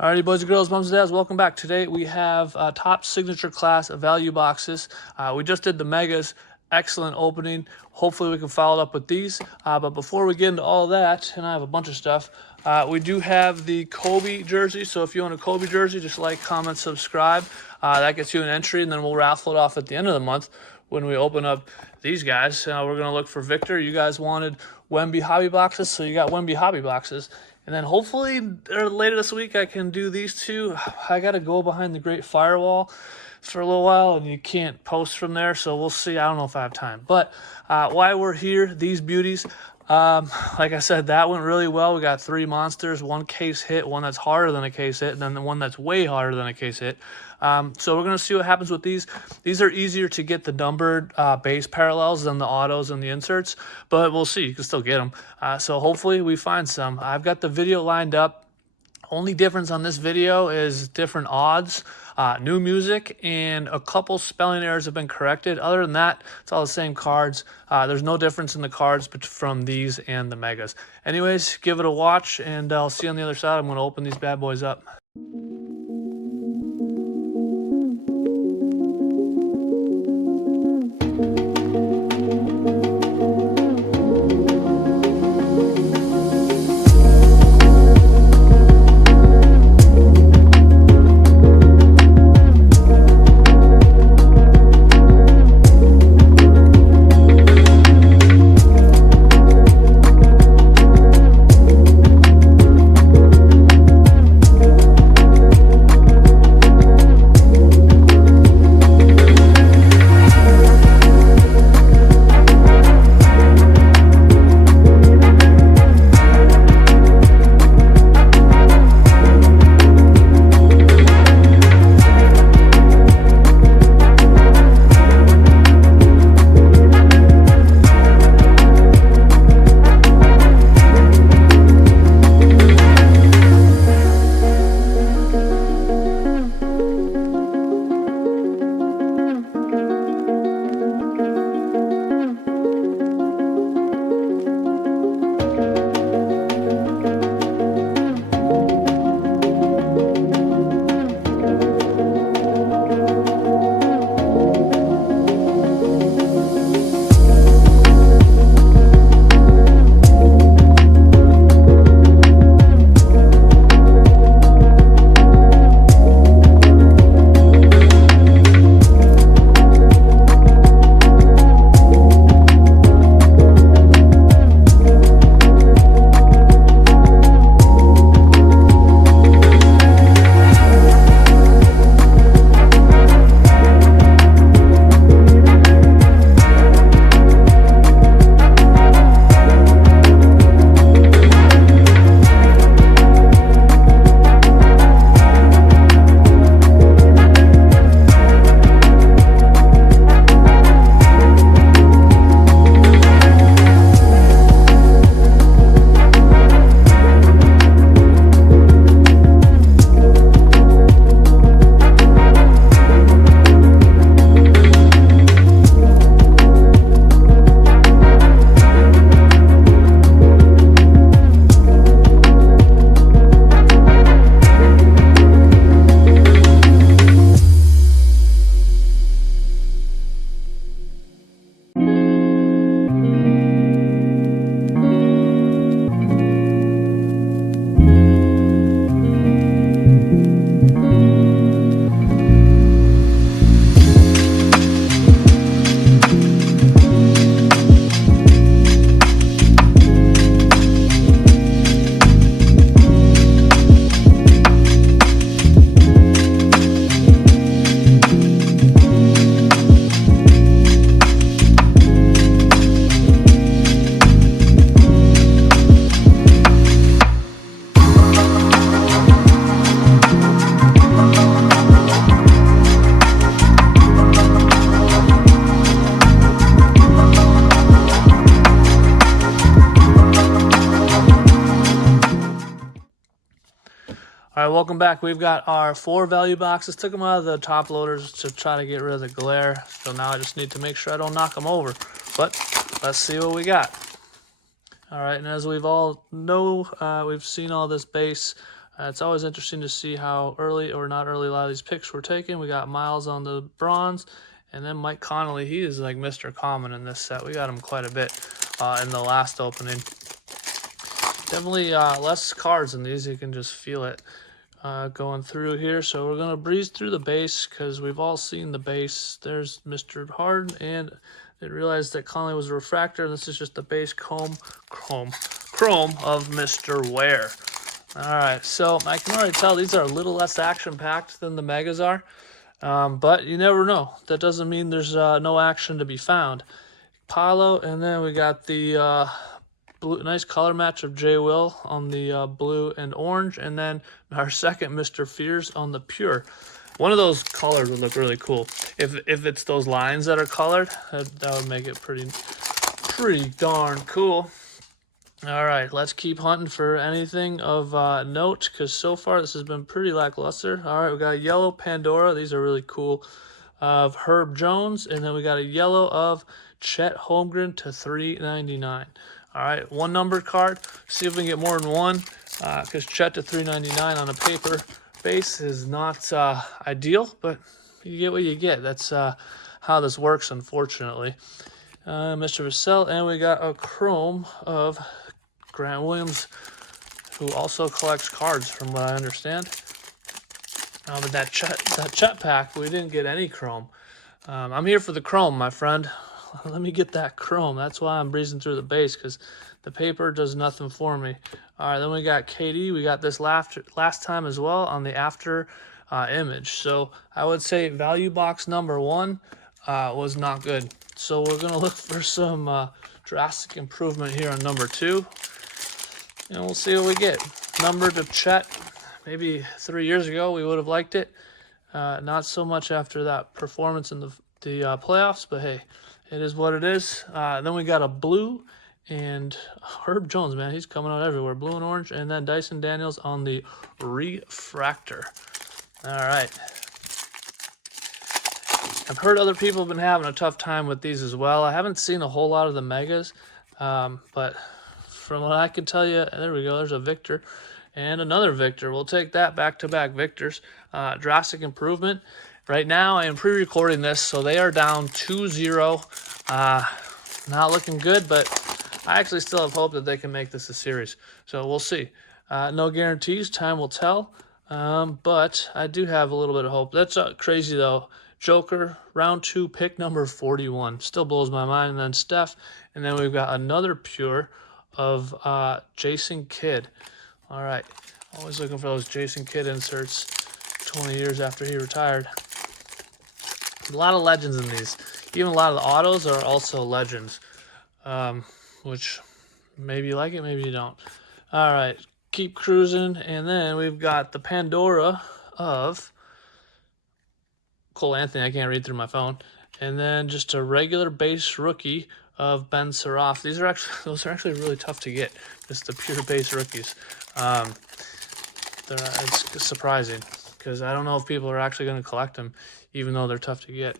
Alrighty, boys and girls, moms and dads, welcome back. Today we have top signature class value boxes. We just did the megas, excellent opening. Hopefully we can follow it up with these. But before we get into all that, and I have a bunch of stuff, we do have the Kobe jersey. So if you own a Kobe jersey, just like, comment, subscribe. That gets you an entry, and then we'll raffle it off at the end of the month when we open up these guys. We're going to look for Victor. You guys wanted Wemby hobby boxes, so you got Wemby hobby boxes. And then hopefully later this week I can do these two. I got to go behind the Great Firewall for a little while, and you can't post from there, so we'll see. I don't know if I have time. But while we're here, these beauties, like I said, that went really well. We got 3 monsters, 1 case hit, one that's harder than a case hit, and then the one that's way harder than a case hit. So we're going to see what happens with these. These are easier to get the numbered base parallels than the autos and the inserts, but we'll see. You can still get them. So hopefully we find some. I've got the video lined up. Only difference on this video is different odds, new music, and a couple spelling errors have been corrected. Other than that, it's all the same cards. There's no difference in the cards from these and the megas. Anyways, give it a watch, and I'll see you on the other side. I'm going to open these bad boys up. All right, welcome back. We've got our 4 value boxes. Took them out of the top loaders to try to get rid of the glare. So now I just need to make sure I don't knock them over. But let's see what we got. All right, and as we've all know, we've seen all this base It's always interesting to see how early or not early a lot of these picks were taken. We got Miles on the bronze, and then Mike Connolly. He is like Mr. Common in this set. We got him quite a bit in the last opening. Definitely less cards in these. You can just feel it going through here. So we're going to breeze through the base because we've all seen the base. There's Mr. Harden, and I realized that Connolly was a refractor. This is just the base chrome of Mr. Ware. All right, so I can already tell these are a little less action-packed than the Megas are, but you never know. That doesn't mean there's no action to be found. Paulo, and then we got the blue, nice color match of J. Will on the blue and orange, and then our second Mr. Fears on the pure. One of those colors would look really cool. If it's those lines that are colored, that would make it pretty darn cool. All right, let's keep hunting for anything of note, because so far this has been pretty lackluster. All right, we got a yellow Pandora. These are really cool. Of Herb Jones, and then we got a yellow of Chet Holmgren to $3.99. All right, one numbered card. See if we can get more than one, because Chet to $3.99 on a paper base is not ideal, but you get what you get. That's how this works, unfortunately. Mr. Vassell, and we got a chrome of Grant Williams, who also collects cards, from what I understand. But that Chet pack, we didn't get any chrome. I'm here for the chrome, my friend. Let me get that chrome. That's why I'm breezing through the base, because the paper does nothing for me. All right, then we got KD. We got this last time as well on the after image. So I would say value box number 1 was not good. So we're going to look for some drastic improvement here on number 2. And we'll see what we get. Numbered of Chet. Maybe 3 years ago we would have liked it. Not so much after that performance in the playoffs, but hey, it is what it is. Then we got a blue and Herb Jones, man, he's coming out everywhere. Blue and orange, and then Dyson Daniels on the refractor. All right. I've heard other people have been having a tough time with these as well. I haven't seen a whole lot of the Megas, but from what I can tell you, there we go, there's a Victor. And another Victor. We'll take that back-to-back Victors. Drastic improvement. Right now, I am pre-recording this, so they are down 2-0. Not looking good, but I actually still have hope that they can make this a series. So we'll see. No guarantees. Time will tell. But I do have a little bit of hope. That's crazy, though. Joker, round 2, pick number 41. Still blows my mind. And then Steph. And then we've got another pure of Jason Kidd. All right, always looking for those Jason Kidd inserts 20 years after he retired. A lot of legends in these. Even a lot of the autos are also legends, which maybe you like it, maybe you don't. All right, keep cruising. And then we've got the Pandora of Cole Anthony. I can't read through my phone. And then just a regular base rookie of Ben Saraf. Those are actually really tough to get. Just the pure base rookies. It's surprising because I don't know if people are actually going to collect them, even though they're tough to get.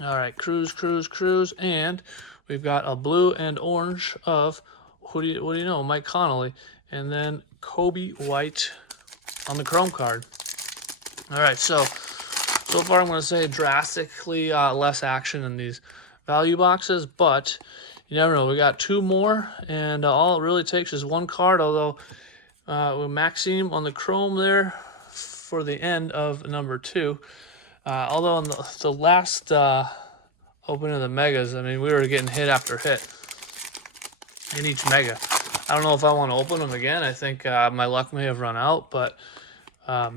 All right, cruise, and we've got a blue and orange of what do you know, Mike Connolly, and then Kobe White on the chrome card. All right, so far I'm going to say drastically less action in these value boxes, but you never know. We got 2 more, and all it really takes is 1 card, although with Maxime on the chrome there for the end of number 2. Although on the last opening of the Megas, I mean, we were getting hit after hit in each Mega. I don't know if I want to open them again. I think my luck may have run out, but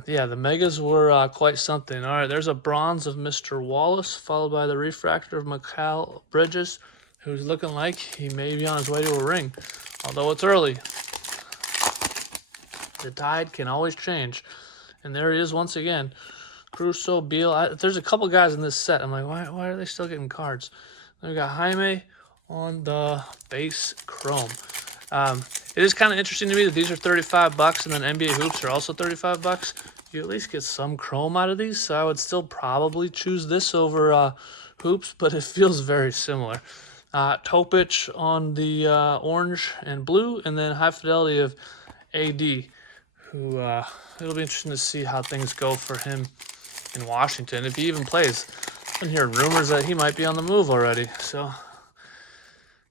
yeah, the Megas were quite something. All right, there's a bronze of Mr. Wallace, followed by the refractor of Mikal Bridges, who's looking like he may be on his way to a ring, although it's early. The tide can always change. And there he is once again. Crusoe, Beal. There's a couple guys in this set. I'm like, why are they still getting cards? Then we got Jaime on the base chrome. It is kind of interesting to me that these are $35 and then NBA Hoops are also $35. You at least get some chrome out of these, so I would still probably choose this over Hoops, but it feels very similar. Topic on the orange and blue, and then High Fidelity of AD, who it'll be interesting to see how things go for him in Washington, if he even plays. I'm hearing rumors that he might be on the move already, so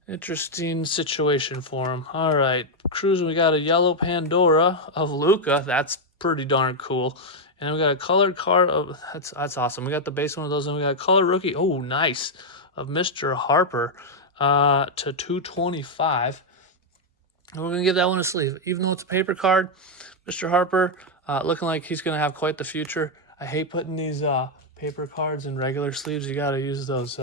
interesting situation for him. All right, cruising, we got a yellow Pandora of Luca. That's pretty darn cool. And then we got a colored card of, that's awesome. We got the base one of those, and we got a colored rookie. Oh, nice, of Mr. Harper to 225. And we're going to give that one a sleeve. Even though it's a paper card, Mr. Harper looking like he's going to have quite the future. I hate putting these paper cards in regular sleeves. You got to use those.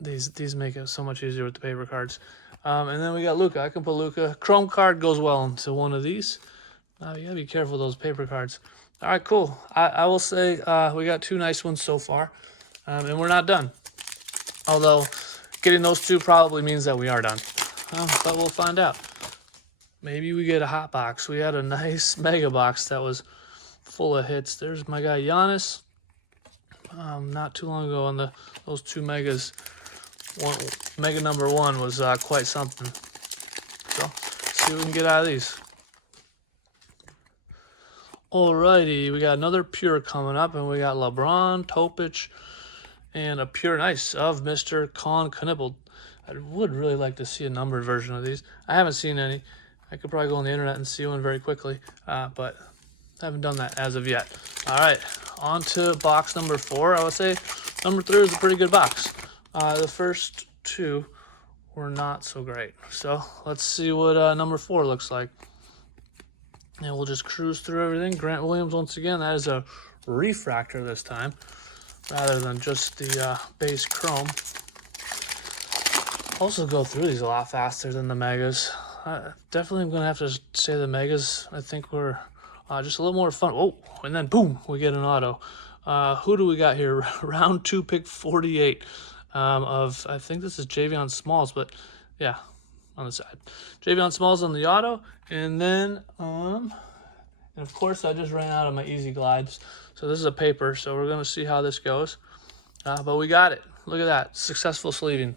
These make it so much easier with the paper cards. And then we got Luca. I can put Luca. Chrome card goes well into one of these. You got to be careful with those paper cards. All right, cool. I will say we got two nice ones so far. And we're not done. Although getting those two probably means that we are done. But we'll find out. Maybe we get a hot box. We had a nice mega box that was full of hits. There's my guy Giannis. Not too long ago on those two megas. Mega number one was quite something. So let's see what we can get out of these. Alrighty, we got another pure coming up, and we got LeBron, Topic, and a pure nice of Mr. Con Knibbled. I would really like to see a numbered version of these. I haven't seen any. I could probably go on the internet and see one very quickly, but I haven't done that as of yet. All right, on to box number 4. I would say number 3 is a pretty good box. The first two were not so great. So let's see what number 4 looks like. And we'll just cruise through everything. Grant Williams, once again, that is a refractor this time, rather than just the base chrome. Also go through these a lot faster than the megas. Definitely I'm going to have to say the megas, I think, were just a little more fun. Oh, and then boom, we get an auto. Who do we got here? Round 2, pick 48 of, I think this is Javion Smalls, but yeah, on the side. Javion Smalls on the auto. And then, and of course, I just ran out of my Easy Glides. So this is a paper, so we're going to see how this goes. But we got it. Look at that. Successful sleeving.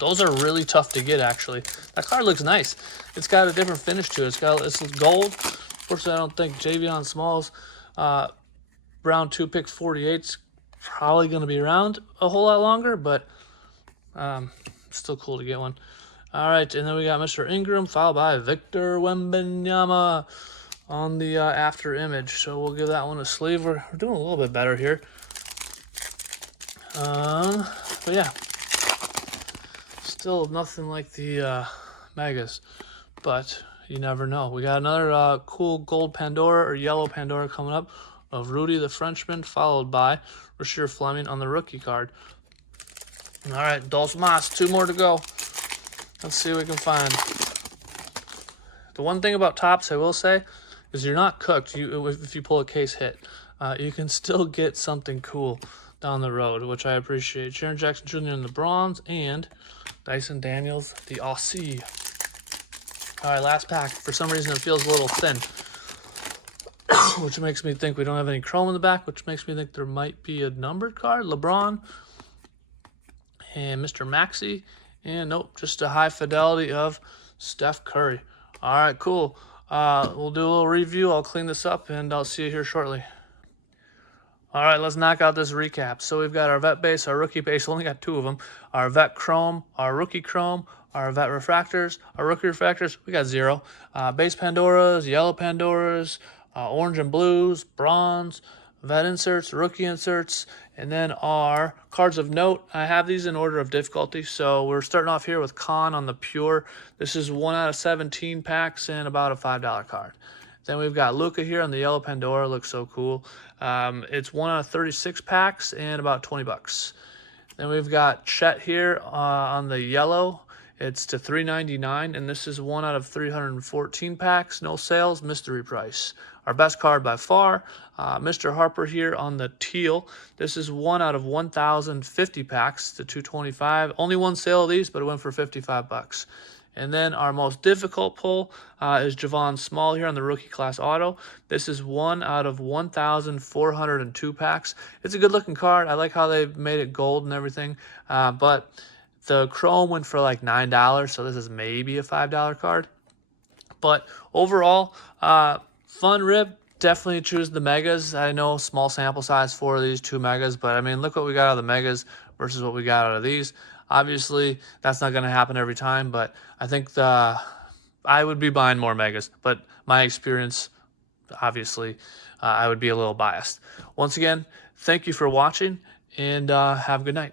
Those are really tough to get, actually. That card looks nice. It's got a different finish to it. It's gold. Unfortunately, I don't think Javion Smalls, round 2, pick 48's probably going to be around a whole lot longer, but still cool to get one. All right, and then we got Mr. Ingram, followed by Victor Wembanyama on the after image. So we'll give that one a sleeve. We're doing a little bit better here. But yeah, still nothing like the megas, but you never know. We got another cool gold Pandora or yellow Pandora coming up of Rudy the Frenchman, followed by Rasheer Fleming on the rookie card. All right, Dulce Mas, 2 more to go. Let's see what we can find. The one thing about Topps, I will say, is you're not cooked. If you pull a case hit, you can still get something cool down the road, which I appreciate. Sharon Jackson Jr. in the bronze, and Dyson Daniels, the Aussie. All right, last pack. For some reason, it feels a little thin, which makes me think we don't have any chrome in the back, which makes me think there might be a numbered card. LeBron and Mr. Maxey. And nope, just a high fidelity of Steph Curry. All right, cool. We'll do a little review. I'll clean this up, and I'll see you here shortly. All right, let's knock out this recap. So we've got our vet base, our rookie base. Only got 2 of them. Our vet chrome, our rookie chrome, our vet refractors, our rookie refractors. We got 0. Base Pandoras, yellow Pandoras, orange and blues, bronze, vet inserts, rookie inserts, and then our cards of note. I have these in order of difficulty. So we're starting off here with Con on the pure. This is 1 out of 17 packs and about a $5 card. Then we've got Luca here on the yellow Pandora. Looks so cool. It's 1 out of 36 packs and about 20 bucks. Then we've got Chet here on the yellow. It's to $3.99, and this is 1 out of 314 packs. No sales, mystery price. Our best card by far, Mr. Harper here on the teal. This is 1 out of 1,050 packs to $225. Only 1 sale of these, but it went for 55 bucks. And then our most difficult pull is Javon Small here on the rookie class auto. This is 1 out of 1,402 packs. It's a good looking card. I like how they made it gold and everything, but the chrome went for like $9, so this is maybe a $5 card. But overall, fun rip. Definitely choose the megas. I know small sample size for these 2 megas, but I mean, look what we got out of the megas versus what we got out of these. Obviously, that's not going to happen every time, but I think I would be buying more megas. But my experience, obviously, I would be a little biased. Once again, thank you for watching, and have a good night.